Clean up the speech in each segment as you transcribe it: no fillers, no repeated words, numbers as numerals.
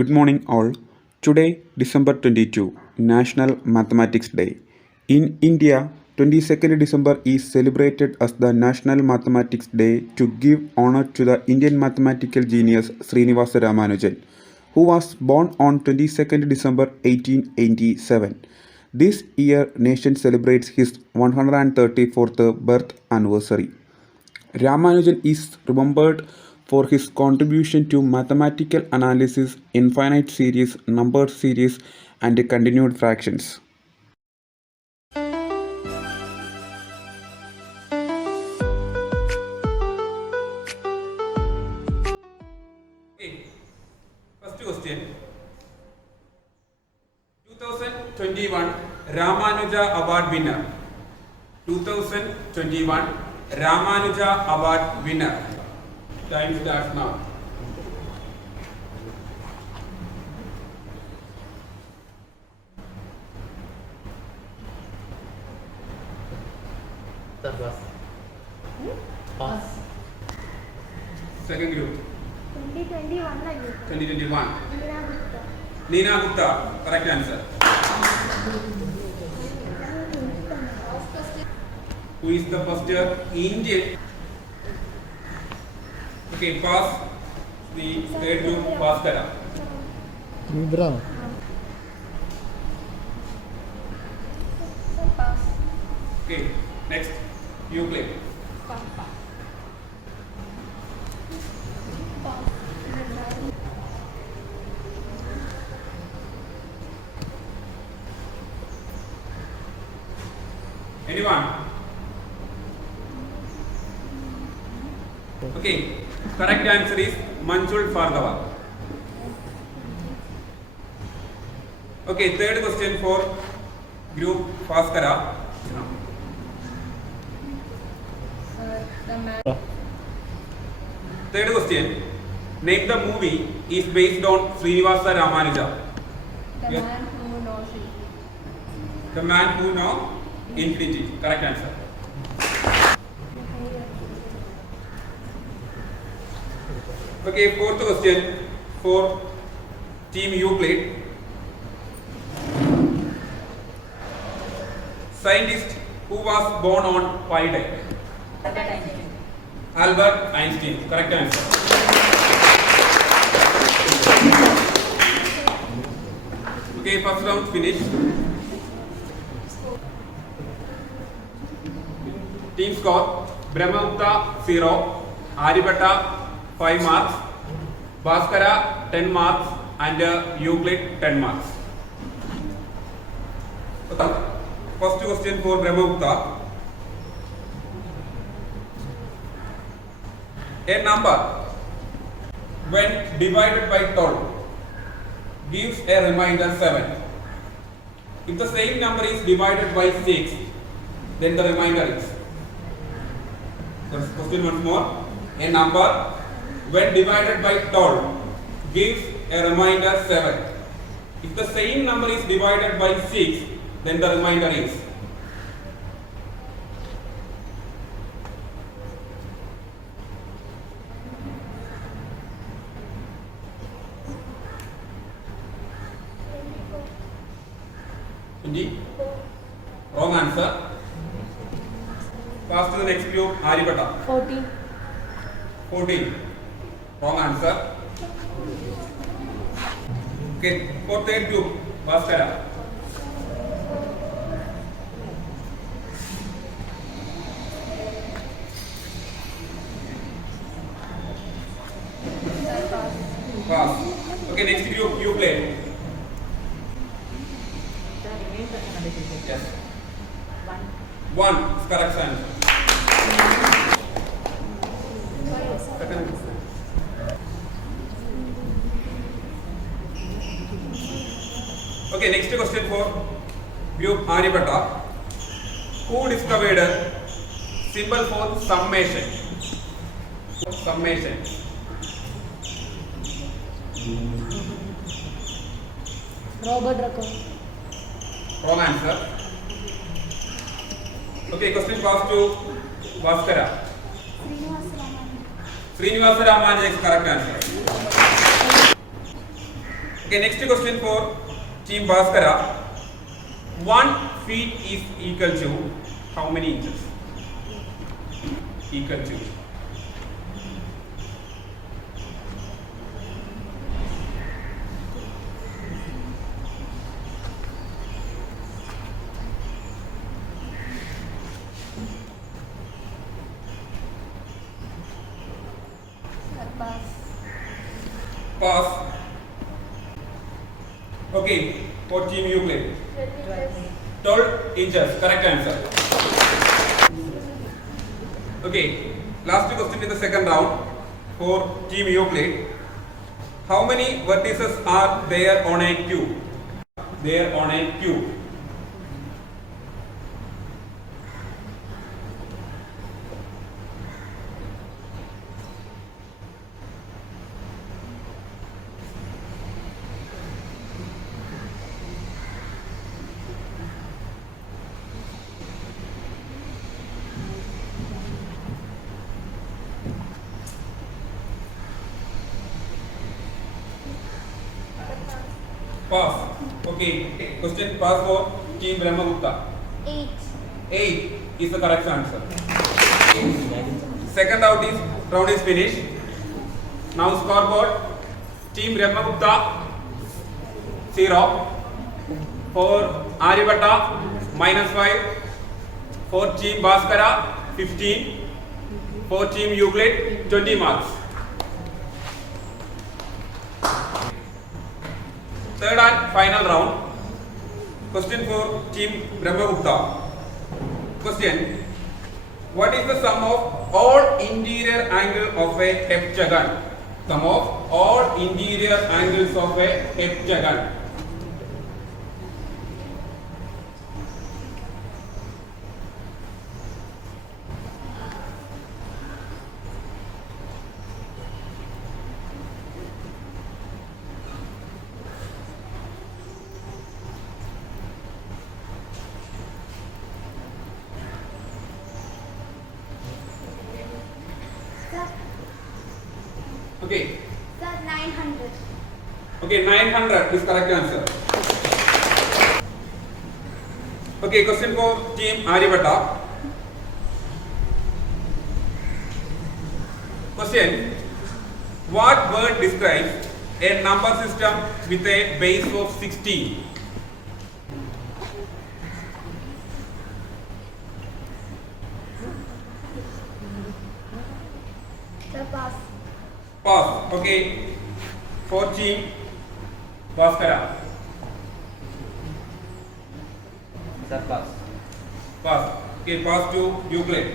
Good morning, all. Today, December 22, National Mathematics Day. In India, 22nd December is celebrated as the National Mathematics Day to give honor to the Indian mathematical genius Srinivasa Ramanujan, who was born on 22nd December 1887. This year, nation celebrates his 134th birth anniversary. Ramanujan is remembered for his contribution to mathematical analysis, infinite series, numbered series, and continued fractions. Okay, first question. 2021 Ramanuja Award winner. 2021 Ramanuja Award winner. Time starts now. Pass. Second group. 2021 2021. Neena Gupta. Neena Gupta. Correct answer. Who is the first Indian? Okay, pass. The third group, pass kara. Vibra. Pass. Okay, next. Euclid. Anyone? Okay, correct answer is Manjul Bhargava. Okay, third question for group Bhaskara. Third question. Name the movie is based on Srinivasa Ramanuja. The Yes. man who knows it. The Man Who Know Infinity. Correct answer. Okay, fourth question for Team Euclid. Scientist who was born on Pi Day. Albert Einstein. Correct answer. Okay, first round finished. Team score: Brahmagupta 0, Aryabhatta 5 marks, Bhaskara 10 marks, and Euclid 10 marks. First question for Brahmagupta. A number when divided by 12 gives a remainder 7. If the same number is divided by 6, then the remainder is. That's question once more. A number when divided by 12 gives a remainder 7. If the same number is divided by 6, then the remainder is. Wrong answer. Pass to the next group, Aryabhatta. 14. 14. Wrong answer. Okay, for third group, Bhaskara. Pass. Okay, next group, Euclid. Yes. 1 is correct answer. Second. Okay, next question for group Aryabhatta. Who discovered symbol for summation? Summation. Robert Racco. Wrong answer. Okay, question pass to Bhaskara. Srinivasa Ramanujan. Srinivasa Ramanujan is correct answer. Okay, next question for Team Bhaskara. 1 feet is equal to how many inches? Equal to. Sir, pass. Pass. Okay, for Team Euclid. 12 inches, correct answer. Okay, last question in the second round for Team Euclid. How many vertices are there on a cube? There on a cube. Pass. Okay, question pass for Team Brahmagupta. 8. 8 is the correct answer. Second round is finished. Now scoreboard. Team Brahmagupta 0. For Aryabhatta -5. For Team Bhaskara 15. For Team Euclid 20 marks. Third and final round. Question for Team Brahmagupta. Question. What is the sum of all interior angle of a heptagon? Sum of all interior angles of a heptagon. Sir, Okay. sir, 900. Okay, 900 is correct answer. Okay, question for Team Aryabhatta. Question. What word describes a number system with a base of 16? Sir, pass. Pass. Okay. For Team Bhaskara. Sir, pass. Pass. Okay, pass to Euclid.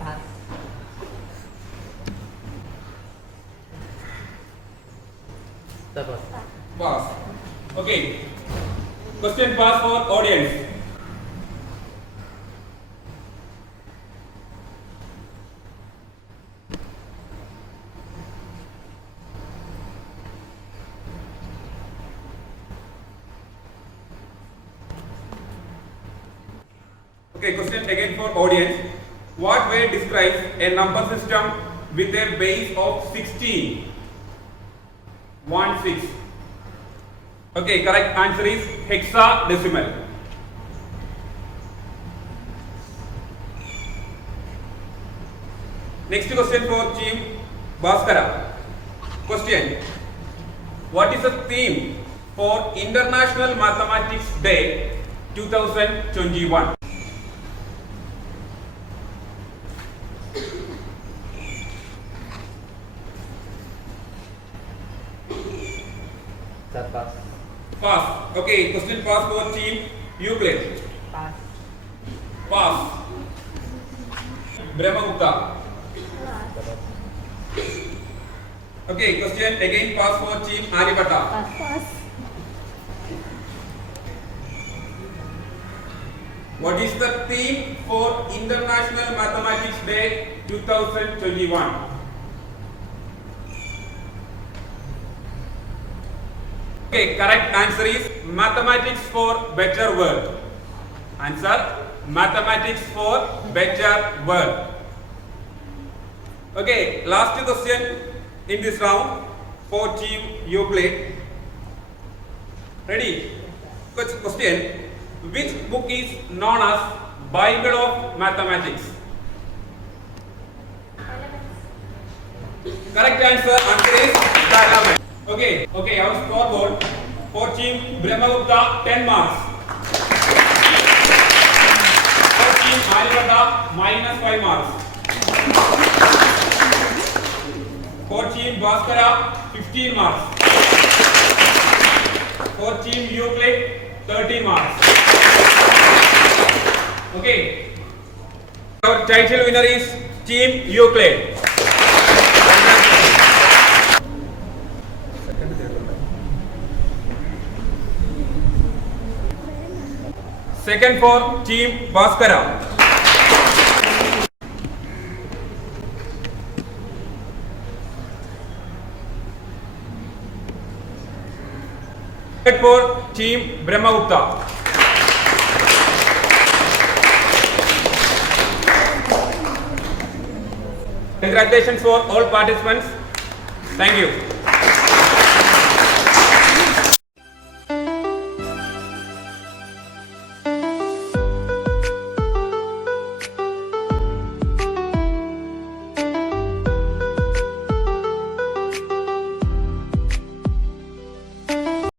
Pass. Sir, pass. Pass. Okay. Question pass for audience. Okay, question again for audience. What way describes a number system with a base of 16? 1 6. Okay, correct answer is hexadecimal. Next question for Team Bhaskara. Question. What is the theme for International Mathematics Day 2021? Sir, pass. Pass. Okay, question pass for Team Euclid. Pass. Pass. Brahmagupta. Okay, question again pass for Team Aryabhatta. Pass. What is the theme for International Mathematics Day 2021? Okay, correct answer is mathematics for better world. Answer, mathematics for better world. Okay, last question in this round for Team Euclid. Ready? Question. Which book is known as Bible of Mathematics? Correct answer. Answer is the 11. Okay. Our scoreboard. For team Brahmagupta, 10 marks. For team Aryabhatta, minus 5 marks. For team Bhaskara, 15 marks. For team Euclid, 13 marks. Okay. Our title winner is Team Euclid. Second for Team Bhaskara. Third for Team Brahmagupta. Congratulations for all participants. Thank you.